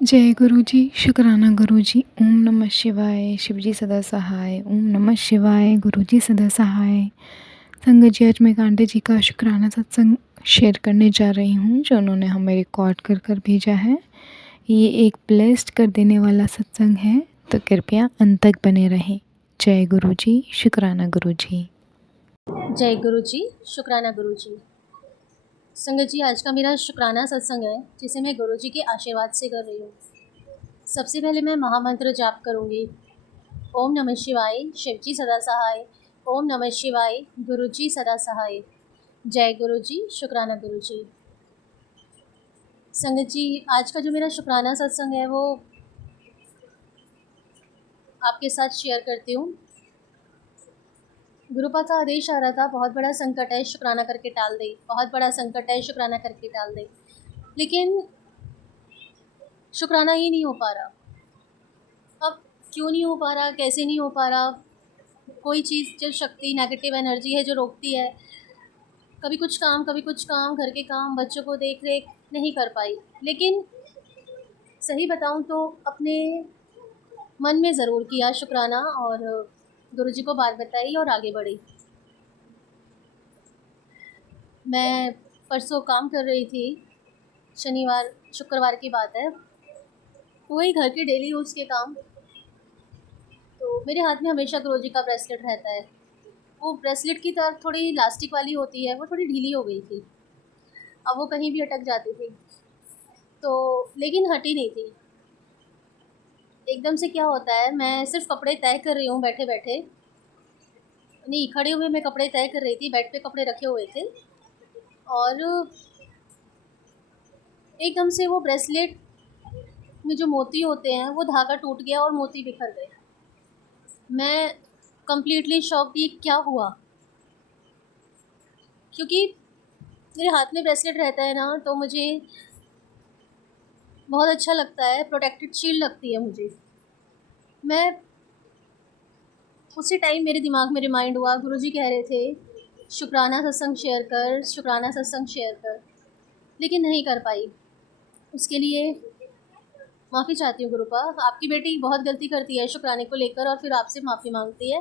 जय गुरु जी, शुक्राना गुरु जी। ओम नमः शिवाय, शिव जी सदा सहाय। ओम नमः शिवाय, गुरु जी सदा सहाय। संगत जी, आज मैं कांटे जी का शुक्राना सत्संग शेयर करने जा रही हूँ, जो उन्होंने हमें रिकॉर्ड कर कर भेजा है। ये एक ब्लेस्ड कर देने वाला सत्संग है, तो कृपया अंत तक बने रहें। जय गुरु जी, शुक्राना गुरु जी। जय गुरु जी, शुक्राना गुरु जी। संगत जी, आज का मेरा शुक्राना सत्संग है, जिसे मैं गुरु जी के आशीर्वाद से कर रही हूँ। सबसे पहले मैं महामंत्र जाप करूँगी। ओम नमः शिवाय, शिव जी सदा सहाय। ओम नमः शिवाय, गुरु जी सदा सहाय। जय गुरु जी, शुक्राना गुरु जी। संगत जी, आज का जो मेरा शुक्राना सत्संग है वो आपके साथ शेयर करती हूँ। गुरुपा का आदेश आ रहा था, बहुत बड़ा संकट है, शुक्राना करके टाल दे। बहुत बड़ा संकट है, शुक्राना करके टाल दे। लेकिन शुक्राना ही नहीं हो पा रहा। अब क्यों नहीं हो पा रहा, कैसे नहीं हो पा रहा? कोई चीज़, जो शक्ति, नेगेटिव एनर्जी है जो रोकती है। कभी कुछ काम, कभी कुछ काम, घर के काम, बच्चों को देख रेख नहीं कर पाई। लेकिन सही बताऊं तो अपने मन में ज़रूर किया शुक्राना, और गुरुजी को बात बताई और आगे बढ़ी। मैं परसों काम कर रही थी, शनिवार शुक्रवार की बात है। वही घर के डेली यूज़ के काम। तो मेरे हाथ में हमेशा गुरुजी का ब्रेसलेट रहता है। वो ब्रेसलेट की तरफ थोड़ी इलास्टिक वाली होती है, वो थोड़ी ढीली हो गई थी। अब वो कहीं भी अटक जाती थी, तो लेकिन हटी नहीं थी। एकदम से क्या होता है, मैं सिर्फ कपड़े तय कर रही हूँ बैठे बैठे, नहीं खड़े हुए मैं कपड़े तय कर रही थी, बेड पे कपड़े रखे हुए थे, और एकदम से वो ब्रेसलेट में जो मोती होते हैं वो धागा टूट गया और मोती बिखर गए। मैं कंप्लीटली शॉक, ये क्या हुआ? क्योंकि मेरे हाथ में ब्रेसलेट रहता है ना, तो मुझे बहुत अच्छा लगता है, प्रोटेक्टेड शील्ड लगती है मुझे। मैं उसी टाइम मेरे दिमाग में रिमाइंड हुआ, गुरुजी कह रहे थे शुक्राना सत्संग शेयर कर, शुक्राना सत्संग शेयर कर, लेकिन नहीं कर पाई। उसके लिए माफ़ी चाहती हूँ गुरुपा। आपकी बेटी बहुत गलती करती है शुक्राने को लेकर, और फिर आपसे माफ़ी मांगती है।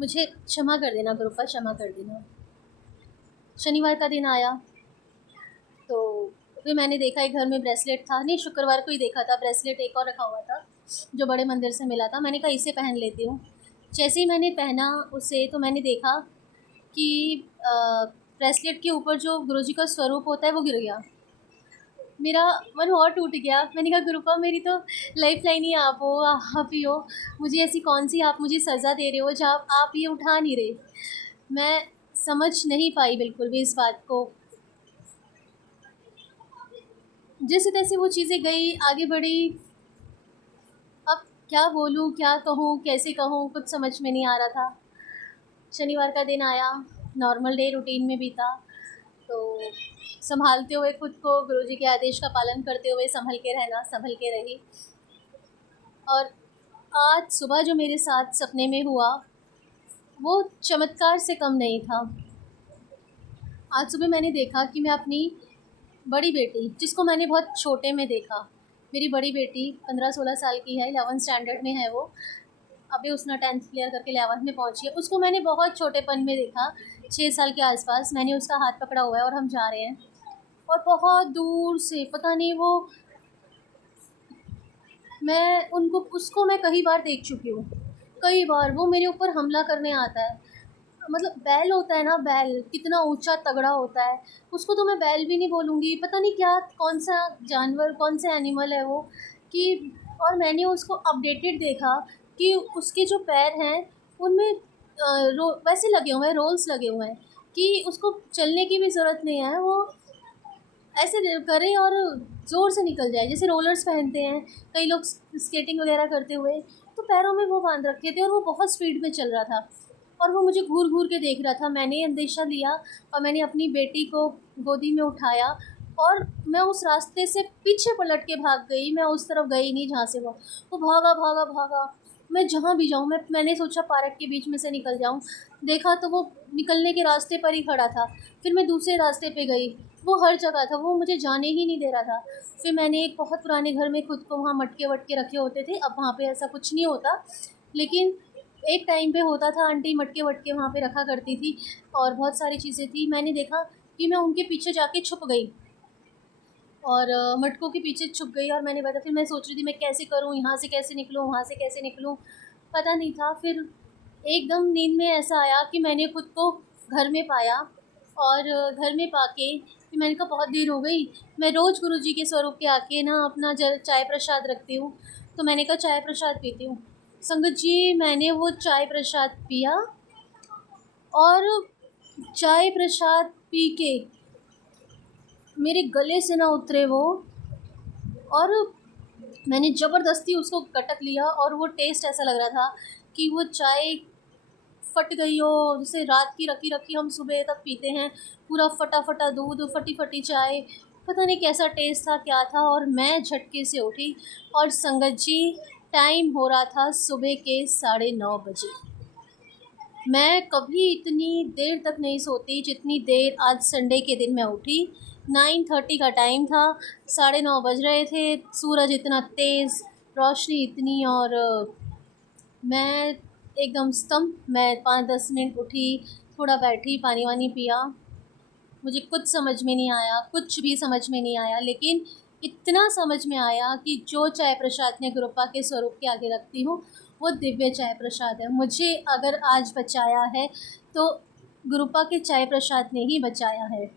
मुझे क्षमा कर देना गुरुपा, क्षमा कर देना। शनिवार का दिन आया तो फिर मैंने देखा एक घर में ब्रेसलेट था, नहीं शुक्रवार को ही देखा था, ब्रेसलेट एक और रखा हुआ था जो बड़े मंदिर से मिला था। मैंने कहा इसे पहन लेती हूँ। जैसे ही मैंने पहना उसे, तो मैंने देखा कि ब्रेसलेट के ऊपर जो गुरुजी का स्वरूप होता है वो गिर गया। मेरा मन और टूट गया। मैंने कहा गुरुपा, मेरी तो लाइफ लाइन ही आप हो, आप ही हो। मुझे ऐसी कौन सी आप मुझे सज़ा दे रहे हो जहाँ आप ये उठा नहीं रहे? मैं समझ नहीं पाई बिल्कुल भी इस बात को। जैसे तैसे वो चीज़ें गई, आगे बढ़ी। अब क्या बोलूँ, क्या कहूँ, कैसे कहूँ, कुछ समझ में नहीं आ रहा था। शनिवार का दिन आया, नॉर्मल डे रूटीन में बीता, तो संभालते हुए खुद को, गुरुजी के आदेश का पालन करते हुए संभल के रहना, संभल के रही। और आज सुबह जो मेरे साथ सपने में हुआ वो चमत्कार से कम नहीं था। आज सुबह मैंने देखा कि मैं अपनी बड़ी बेटी, जिसको मैंने बहुत छोटे में देखा, मेरी बड़ी बेटी 15-16 साल की है, 11th स्टैंडर्ड में है वो। अभी उसने 10th क्लियर करके 11th में पहुंची है। उसको मैंने बहुत छोटेपन में देखा, 6 साल के आसपास। मैंने उसका हाथ पकड़ा हुआ है और हम जा रहे हैं, और बहुत दूर से, पता नहीं वो, मैं उनको, उसको मैं कई बार देख चुकी हूँ, कई बार। वो मेरे ऊपर हमला करने आता है। मतलब बैल होता है ना, बैल कितना ऊंचा तगड़ा होता है, उसको तो मैं बैल भी नहीं बोलूँगी, पता नहीं क्या, कौन सा जानवर, कौन सा एनिमल है वो कि। और मैंने उसको अपडेटेड देखा कि उसके जो पैर हैं उनमें वैसे लगे हुए हैं, रोल्स लगे हुए हैं, कि उसको चलने की भी ज़रूरत नहीं है, वो ऐसे करें और ज़ोर से निकल जाए, जैसे रोलर्स पहनते हैं कई लोग स्केटिंग वगैरह करते हुए, तो पैरों में वो बांध रखे थे, और वो बहुत स्पीड में चल रहा था, और वो मुझे घूर घूर के देख रहा था। मैंने अंदेशा लिया और मैंने अपनी बेटी को गोदी में उठाया, और मैं उस रास्ते से पीछे पलट के भाग गई। मैं उस तरफ गई नहीं जहाँ से वो भागा भागा भागा। मैं जहाँ भी जाऊँ, मैंने सोचा पार्क के बीच में से निकल जाऊँ, देखा तो वो निकलने के रास्ते पर ही खड़ा था। फिर मैं दूसरे रास्ते पे गई, वो हर जगह था, वो मुझे जाने ही नहीं दे रहा था। फिर मैंने एक बहुत पुराने घर में खुद को वहाँ मटके वटके रखे होते थे, अब वहाँ पे ऐसा कुछ नहीं होता, लेकिन एक टाइम पे होता था। आंटी मटके वटके वहाँ पे रखा करती थी और बहुत सारी चीज़ें थी। मैंने देखा कि मैं उनके पीछे जाके छुप गई और मटकों के पीछे छुप गई और मैंने बताया, फिर मैं सोच रही थी मैं कैसे करूँ, यहाँ से कैसे निकलूँ, वहाँ से कैसे निकलूँ, पता नहीं था। फिर एकदम नींद में ऐसा आया कि मैंने खुद को घर में पाया और घर में पाके फिर मैंने कहा बहुत देर हो गई। मैं रोज़ गुरुजी के स्वरूप के आके ना अपना जल चाय प्रसाद रखती हूँ, तो मैंने कहा चाय प्रसाद पीती हूँ। संगत जी, मैंने वो चाय प्रसाद पिया और चाय प्रसाद पी के मेरे गले से ना उतरे वो, और मैंने ज़बरदस्ती उसको गटक लिया और वो टेस्ट ऐसा लग रहा था कि वो चाय फट गई हो, जैसे रात की रखी रखी हम सुबह तक पीते हैं, पूरा फटा फटा दूध, फटी फटी चाय, पता नहीं कैसा टेस्ट था, क्या था। और मैं झटके से उठी और संगत जी, टाइम हो रहा था सुबह के 9:30 बजे। मैं कभी इतनी देर तक नहीं सोती जितनी देर आज संडे के दिन मैं उठी। 9:30 का टाइम था, 9:30 बज रहे थे, सूरज इतना तेज़, रोशनी इतनी, और मैं एकदम स्तंभ। मैं 5-10 मिनट उठी, थोड़ा बैठी, पानी वानी पिया, मुझे कुछ समझ में नहीं आया, कुछ भी समझ में नहीं आया, लेकिन इतना समझ में आया कि जो चाय प्रसाद ने गुरुपा के स्वरूप के आगे रखती हूँ वो दिव्य चाय प्रसाद है। मुझे अगर आज बचाया है तो गुरुपा के चाय प्रसाद ने ही बचाया है।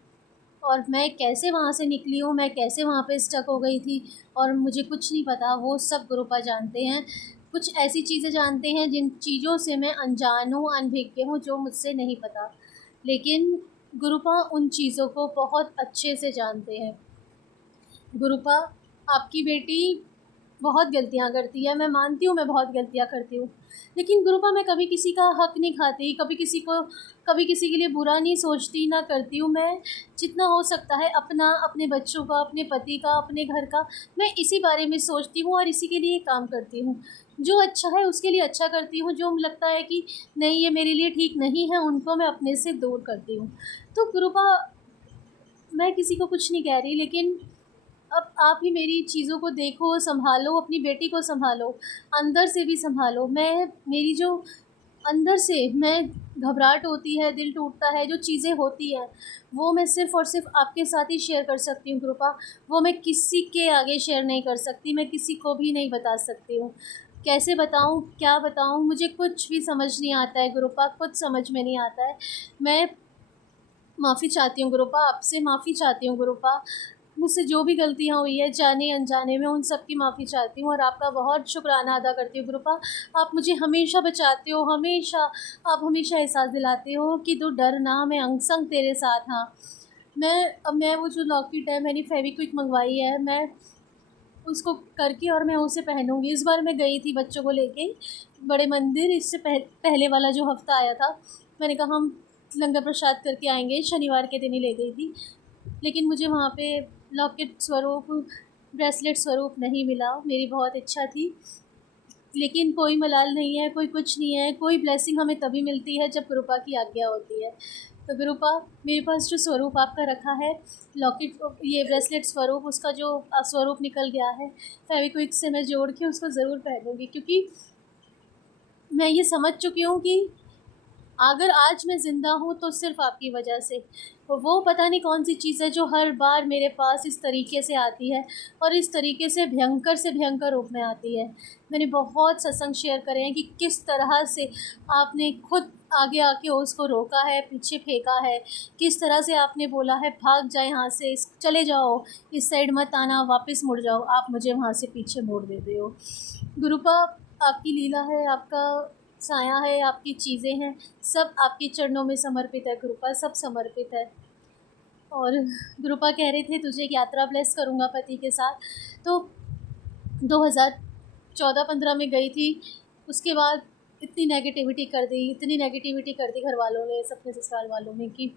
और मैं कैसे वहाँ से निकली हूँ, मैं कैसे वहाँ पे स्टक हो गई थी और मुझे कुछ नहीं पता, वो सब गुरुपा जानते हैं। कुछ ऐसी चीज़ें जानते हैं जिन चीज़ों से मैं अनजान हूँ, अनभिज्ञ हूँ, जो मुझसे नहीं पता, लेकिन गुरुपा उन चीज़ों को बहुत अच्छे से जानते हैं। गुरुपा, आपकी बेटी बहुत गलतियाँ करती है, मैं मानती हूँ मैं बहुत गलतियाँ करती हूँ, लेकिन गुरुपा मैं कभी किसी का हक नहीं खाती, कभी किसी के लिए बुरा नहीं सोचती, ना करती हूँ। मैं जितना हो सकता है अपना, अपने बच्चों का, अपने पति का, अपने घर का, मैं इसी बारे में सोचती हूँ और इसी के लिए काम करती हूँ। जो अच्छा है उसके लिए अच्छा करती हूँ, जो लगता है कि नहीं ये मेरे लिए ठीक नहीं है, उनको मैं अपने से दूर करती हूँ। तो गुरुपा, मैं किसी को कुछ नहीं कह रही, लेकिन अब आप ही मेरी चीज़ों को देखो, सँभालो, अपनी बेटी को सँभालो, अंदर से भी सँभालो। मेरी जो अंदर से मैं घबराहट होती है, दिल टूटता है, जो चीज़ें होती हैं, वो मैं सिर्फ़ और सिर्फ़ आपके साथ ही शेयर कर सकती हूँ कृपा। वो मैं किसी के आगे शेयर नहीं कर सकती, मैं किसी को भी नहीं बता सकती हूँ। कैसे बताऊँ, क्या बताऊँ, मुझे कुछ भी समझ नहीं आता है गुरुपा, कुछ समझ में नहीं आता है। मैं माफ़ी चाहती हूँ गुरुपा, आपसे माफ़ी चाहती हूँ गुरुपा। मुझसे जो भी गलतियाँ हुई है जाने-अनजाने में, उन सब की माफ़ी चाहती हूँ और आपका बहुत शुक्राना अदा करती हूँ गुरुपा। आप मुझे हमेशा बचाते हो, हमेशा, आप हमेशा एहसास दिलाते हो कि तू डर ना, मैं अंग संग तेरे साथ हाँ। मैं वो जो लॉकेट है, मैंने फेविक्विक मँगवाई है, मैं उसको करके और मैं उसे पहनूँगी। इस बार मैं गई थी बच्चों को लेके बड़े मंदिर, इससे पहले वाला जो हफ़्ता आया था, मैंने कहा हम लंगर प्रसाद करके आएँगे, शनिवार के दिन ही ले गई थी। लेकिन मुझे वहाँ पे लॉकेट स्वरूप, ब्रेसलेट स्वरूप नहीं मिला, मेरी बहुत इच्छा थी, लेकिन कोई मलाल नहीं है, कोई कुछ नहीं है, कोई ब्लेसिंग हमें तभी मिलती है जब गुरुपा की आज्ञा होती है। तो गुरुपा, मेरे पास जो स्वरूप आपका रखा है, लॉकेट, ये ब्रेसलेट स्वरूप, उसका जो स्वरूप निकल गया है, फेविक्विक से मैं जोड़ के उसको ज़रूर पहनूँगी, क्योंकि मैं ये समझ चुकी हूँ कि अगर आज मैं ज़िंदा हूँ तो सिर्फ़ आपकी वजह से। वो पता नहीं कौन सी चीज़ है जो हर बार मेरे पास इस तरीके से आती है और इस तरीके से भयंकर रूप में आती है। मैंने बहुत सत्संग शेयर करे हैं कि किस तरह से आपने खुद आगे आके उसको रोका है, पीछे फेंका है, किस तरह से आपने बोला है भाग जाए यहाँ से, चले जाओ, इस साइड मत आना, वापस मुड़ जाओ, आप मुझे वहाँ से पीछे मोड़ देते हो। गुरुपा, आपकी लीला है, आपका साया है, आपकी चीज़ें हैं, सब आपके चरणों में समर्पित है गुरुपा, सब समर्पित है। और गुरुपा कह रहे थे तुझे एक यात्रा ब्लेस करूँगा पति के साथ, तो 2014-15 में गई थी, उसके बाद इतनी नेगेटिविटी कर दी, इतनी नेगेटिविटी कर दी घर वालों ने, सपने ससुराल वालों ने कि,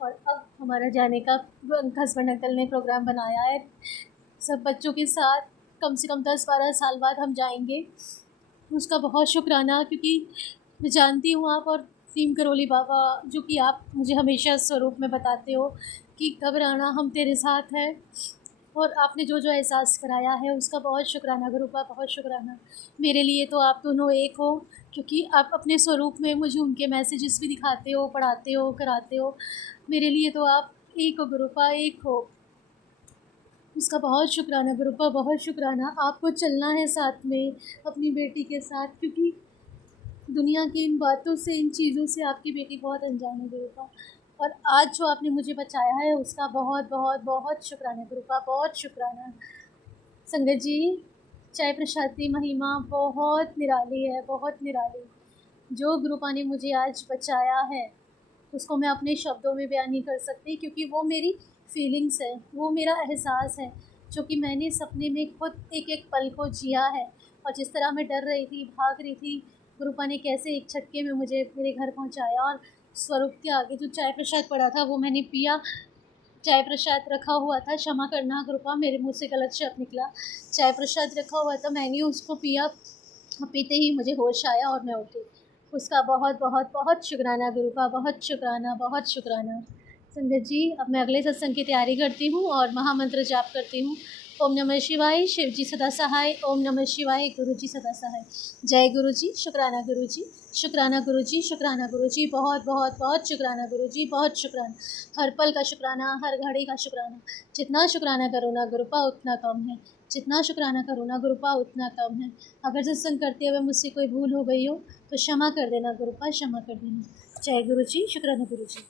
और अब हमारा जाने का हस्बैंड अंकल ने प्रोग्राम बनाया है, सब बच्चों के साथ कम से कम 10-12 साल बाद हम जाएंगे। उसका बहुत शुक्राना, क्योंकि मैं जानती हूँ आप और नीम करोली बाबा, जो कि आप मुझे हमेशा स्वरूप में बताते हो कि घबराना, हम तेरे साथ हैं। और आपने जो जो एहसास कराया है उसका बहुत शुक्राना गुरुपा, बहुत शुक्राना। मेरे लिए तो आप दोनों एक हो, क्योंकि आप अपने स्वरूप में मुझे उनके मैसेजेस भी दिखाते हो, पढ़ाते हो, कराते हो। मेरे लिए तो आप एक हो गुरुपा, एक हो। उसका बहुत शुक्राना गुरुपा, बहुत शुक्राना। आपको चलना है साथ में अपनी बेटी के साथ, क्योंकि दुनिया की इन बातों से, इन चीज़ों से आपकी बेटी बहुत अनजान है गुरुपा। और आज जो आपने मुझे बचाया है उसका बहुत बहुत बहुत शुक्राना गुरुपा, बहुत शुक्राना। संगत जी, चाय प्रसाद की महिमा बहुत निराली है, बहुत निराली। जो गुरुपा ने मुझे आज बचाया है उसको मैं अपने शब्दों में बयान नहीं कर सकती, क्योंकि वो मेरी फीलिंग्स है, वो मेरा एहसास है, जो कि मैंने सपने में खुद एक एक पल को जिया है। और जिस तरह मैं डर रही थी, भाग रही थी, गुरुपा ने कैसे एक झटके में मुझे मेरे घर पहुंचाया। और स्वरूप के आगे जो चाय प्रसाद पड़ा था वो मैंने पिया। चाय प्रसाद रखा हुआ था, क्षमा करना गुरुपा, मेरे मुँह से गलत शब्द निकला। चाय प्रसाद रखा हुआ था, मैंने उसको पिया। पीते ही मुझे होश आया और मैं उठी। उसका बहुत बहुत बहुत शुक्राना गुरुपा, बहुत शुक्राना, बहुत शुक्राना। संगत जी, अब मैं अगले सत्संग की तैयारी करती हूँ और महामंत्र जाप करती हूँ। ओम नमः शिवाय, शिव जी सदा सहाय। ओम नमः शिवाय, गुरु जी सदा सहाय। जय गुरु जी, शुक्राना गुरु जी, शुक्राना गुरु जी, शुक्राना गुरु जी, बहुत बहुत बहुत शुक्राना गुरु जी, बहुत शुक्राना। हर पल का शुक्राना, हर घड़ी का शुक्राना। जितना शुक्राना करो ना गुरुपा उतना कम है, जितना शुक्राना करो ना गुरुपा उतना कम है। अगर सत्संग करते हुए मुझसे कोई भूल हो गई हो तो क्षमा कर देना गुरुपा, क्षमा कर देना। जय गुरु जी, शुक्राना गुरु जी।